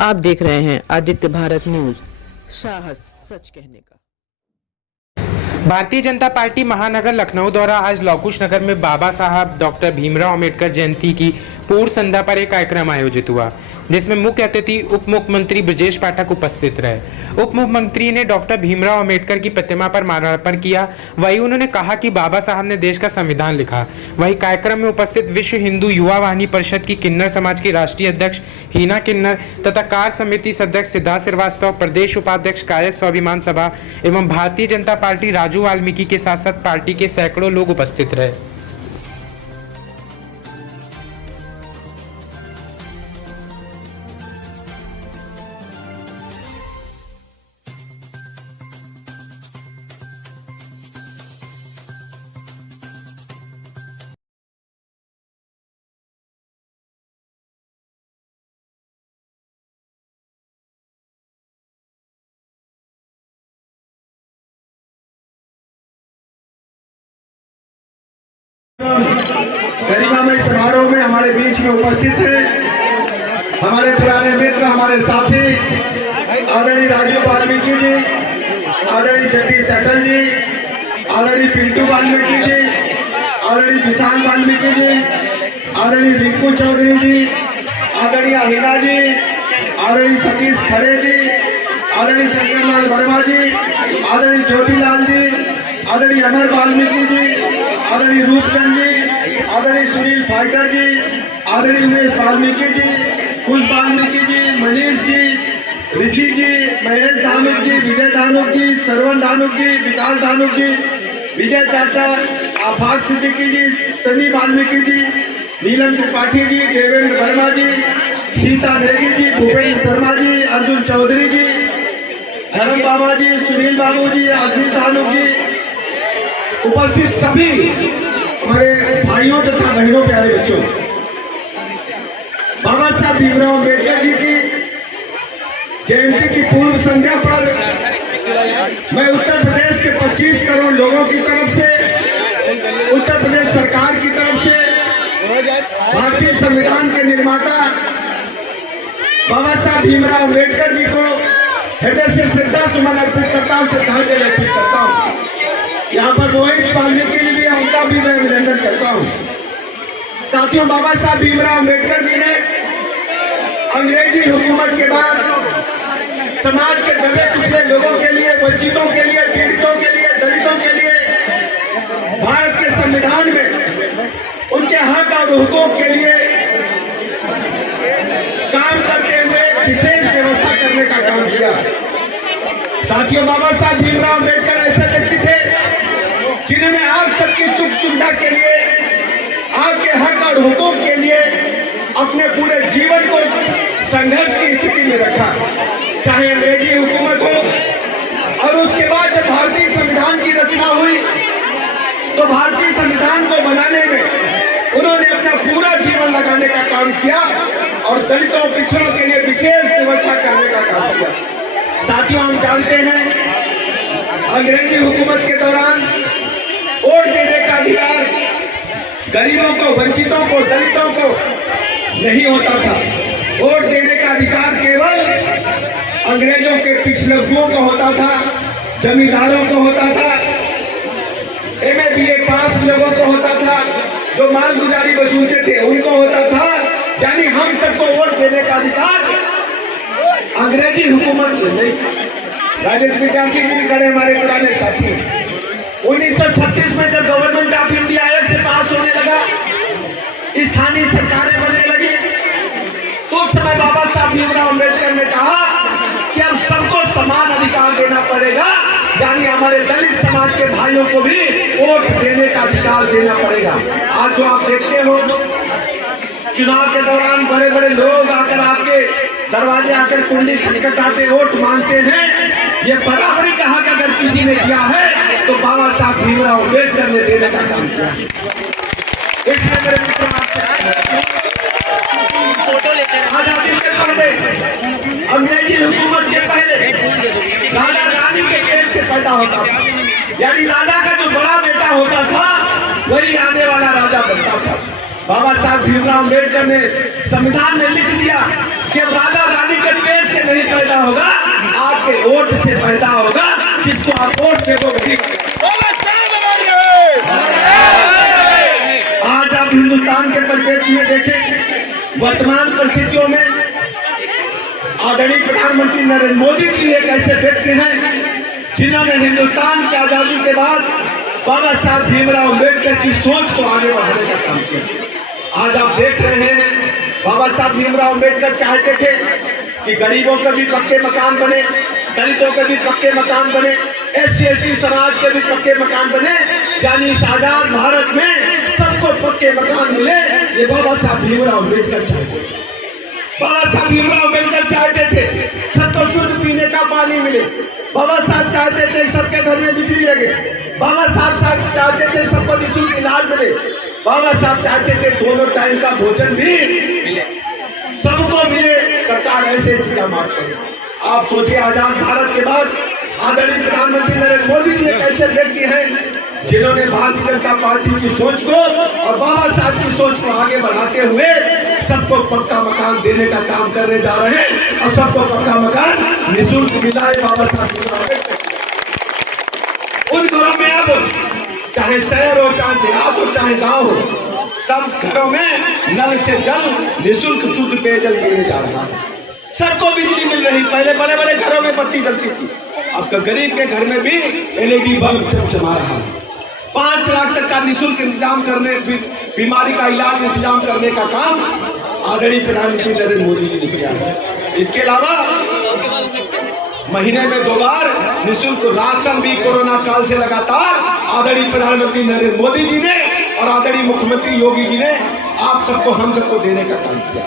आप देख रहे हैं आदित्य भारत न्यूज। साहस सच कहने का। भारतीय जनता पार्टी महानगर लखनऊ द्वारा आज लौकुश नगर में बाबा साहब डॉक्टर भीमराव अंबेडकर जयंती की पूर्व संध्या पर एक कार्यक्रम आयोजित हुआ, जिसमें मुख्य अतिथि उप मुख्यमंत्री ब्रजेश पाठक उपस्थित रहे। उप मुख्यमंत्री ने डॉक्टर भीमराव अंबेडकर की प्रतिमा पर माल्यार्पण किया। वहीं उन्होंने कहा कि बाबा साहब ने देश का संविधान लिखा। वहीं कार्यक्रम में उपस्थित विश्व हिंदू युवा वाहिनी परिषद की किन्नर समाज की राष्ट्रीय अध्यक्ष हीना किन्नर तथा कार्य समिति सदस्य सिद्धार्थ श्रीवास्तव, प्रदेश उपाध्यक्ष कायस्थ स्वाभिमान सभा एवं भारतीय जनता पार्टी राजू वाल्मीकि के साथ साथ पार्टी के सैकड़ों लोग उपस्थित रहे। गरिमामय समारोह में हमारे बीच में उपस्थित हैं हमारे पुराने मित्र, हमारे साथी आदरणीय राजू वाल्मीकि जी, आदरणीय जगदीश अटल जी, आदरणीय पिंटू वाल्मीकि जी, आदरणीय विशाल वाल्मीकि जी, आदरणीय रिंकू चौधरी जी, आदरणीय हीना जी, आदरणीय सतीश खरे जी, आदरणीय शंकरलाल वर्मा जी, आदरणीय ज्योतिलाल जी, आदरणीय अमर वाल्मीकि जी, आदरणीय रूपचंद जी, आदरणीय सुनील फाइटर जी, आदरणीय उमेश वाल्मीकि जी, कुश वाल्मीकि जी, मनीष जी, ऋषि जी, महेश धानुक जी, विजय धानुक जी, सरवन धानुक जी, विकास धानुक जी, विजय चाचा, आफाक सिद्दीकी जी, सनी वाल्मीकि जी, नीलम त्रिपाठी जी, देवेंद्र वर्मा जी, सीता नेगी जी, भूपेंद्र शर्मा जी, अर्जुन चौधरी जी, धर्म बाबा जी, सुनील बाबू जी, आशीष धानुक जी, उपस्थित सभी हमारे भाइयों तथा बहनों, प्यारे बच्चों, बाबा साहब भीमराव अंबेडकर जी की जयंती की पूर्व संध्या पर मैं उत्तर प्रदेश के 25 करोड़ लोगों की तरफ से, उत्तर प्रदेश सरकार की तरफ से, भारतीय संविधान के निर्माता बाबा साहब भीमराव अंबेडकर जी को हृदय से श्रद्धा सुमन अर्पित करता हूँ, श्रद्धांजलि अर्पित करता हूँ। यहाँ पर रोहित वाल्मीकि जी भी, उनका भी मैं अभिनंदन करता हूँ। साथियों, बाबा साहब भीमराव अंबेडकर जी ने अंग्रेजी हुकूमत के बाद समाज के दबे कुचले लोगों के लिए, वंचितों के लिए, पीड़ितों के लिए, दलितों के लिए भारत के संविधान में उनके हक और हुकूक के लिए काम करते हुए विशेष व्यवस्था करने का काम किया। साथियों, बाबा साहब भीमराव अंबेडकर ऐसे व्यक्ति थे जिन्होंने आप सबकी सुख सुविधा के लिए, आपके हक और हुकूक के लिए अपने पूरे जीवन को संघर्ष की स्थिति में रखा, चाहे अंग्रेजी हुकूमत हो। और उसके बाद जब भारतीय संविधान की रचना हुई तो भारतीय संविधान को बनाने में उन्होंने अपना पूरा जीवन लगाने का काम किया और दलितों, पिछड़ों के लिए विशेष व्यवस्था करने का काम किया। साथियों, हम जानते हैं अंग्रेजी हुकूमत के दौरान वोट देने का अधिकार गरीबों को, वंचितों को, दलितों को नहीं होता था। वोट देने का अधिकार केवल अंग्रेजों के पिछड़ों को होता था, जमींदारों को होता था, MA BA पास लोगों को होता था, जो मालगुजारी वसूलते थे उनको होता था। यानी हम सबको वोट देने का अधिकार अंग्रेजी हुकूमत में नहीं था। राजेश विद्यार्थी जी भी खड़े, हमारे पुराने साथी। 1936 में जब गवर्नमेंट ऑफ इंडिया एक्ट पास होने लगा, स्थानीय सरकारें बनने लगी, तो उस समय बाबा साहब भीमराव अंबेडकर ने कहा कि अब सबको समान अधिकार देना पड़ेगा, यानी हमारे दलित समाज के भाइयों को भी वोट देने का अधिकार देना पड़ेगा। आज जो आप देखते हो, चुनाव के दौरान बड़े बड़े लोग आकर आपके दरवाजे आकर कुंडी खटखटाते, वोट मांगते हैं। ये बराबरी का हक अगर किसी ने किया है तो बाबा साहब भीमराव अंबेडकर ने देने का काम किया। इसलिए मेरे मित्रों, आजादी के पहले, अंग्रेजी हुकूमत के पहले राजा रानी के पेट से पैदा होता था, यानी राजा का जो बड़ा बेटा होता था वही आने वाला राजा बनता था। बाबा साहब भीमराव अंबेडकर ने संविधान में लिख दिया कि राजा रानी के पेट से नहीं पैदा होगा, आपके वोट से पैदा होगा। जिसको आप वोट देते वही। आज आप हिंदुस्तान के परिप्रेक्ष्य में देखें, वर्तमान परिस्थितियों में आदरणीय प्रधानमंत्री नरेंद्र मोदी जी एक ऐसे व्यक्ति हैं जिन्होंने हिंदुस्तान की आजादी के बाद बाबा साहब भीमराव अम्बेडकर की सोच को आगे बढ़ाने का काम किया। आज आप देख रहे हैं, बाबा साहब भीमराव अम्बेडकर चाहते थे कि गरीबों के भी पक्के मकान बने, दलितों के भी पक्के मकान बने, SC/ST समाज के भी पक्के मकान बने, यानी इस आजाद भारत में सबको पक्के मकान मिले। ये बाबा साहब भीमराव अम्बेडकर चाहते थे। बाबा साहब भीमराव अम्बेडकर चाहते थे सबको शुद्ध पीने का पानी मिले। बाबा साहब चाहते थे सबके घर में बिजली लगे। बाबा साहब चाहते थे सबको निःशुल्क इलाज मिले। बाबा साहब चाहते थे दोनों टाइम का भोजन भी मिले, सबको मिले। सरकार ऐसे इंतजाम करे। आप सोचिए, आजाद भारत के बाद आदरणीय प्रधानमंत्री नरेंद्र मोदी जी एक ऐसे व्यक्ति हैं जिन्होंने भारतीय जनता पार्टी की सोच को और बाबा साहब की सोच को आगे बढ़ाते हुए सबको पक्का मकान देने का काम करने जा रहे हैं। और सबको पक्का मकान निःशुल्क मिला है बाबा साहब। उन घरों में अब चाहे शहर हो, चाहे देहात हो, चाहे गांव हो, सब घरों में नल से जल निःशुल्क शुद्ध पेयजल मिलने जा रहा है। सबको बिजली मिल रही। पहले बड़े बड़े घरों में बत्ती जलती थी, अब गरीब के घर में भी LED बल्ब चमचमा रहा है। 5 लाख तक का निःशुल्क इंतजाम करने, बीमारी का इलाज इंतजाम करने का काम आदरणीय प्रधानमंत्री नरेंद्र मोदी जी ने किया है। इसके अलावा महीने में 2 बार निःशुल्क राशन भी कोरोना काल से लगातार आदरणीय प्रधानमंत्री नरेंद्र मोदी जी ने और आदरणीय मुख्यमंत्री योगी जी ने आप सबको, हम सबको देने का काम किया।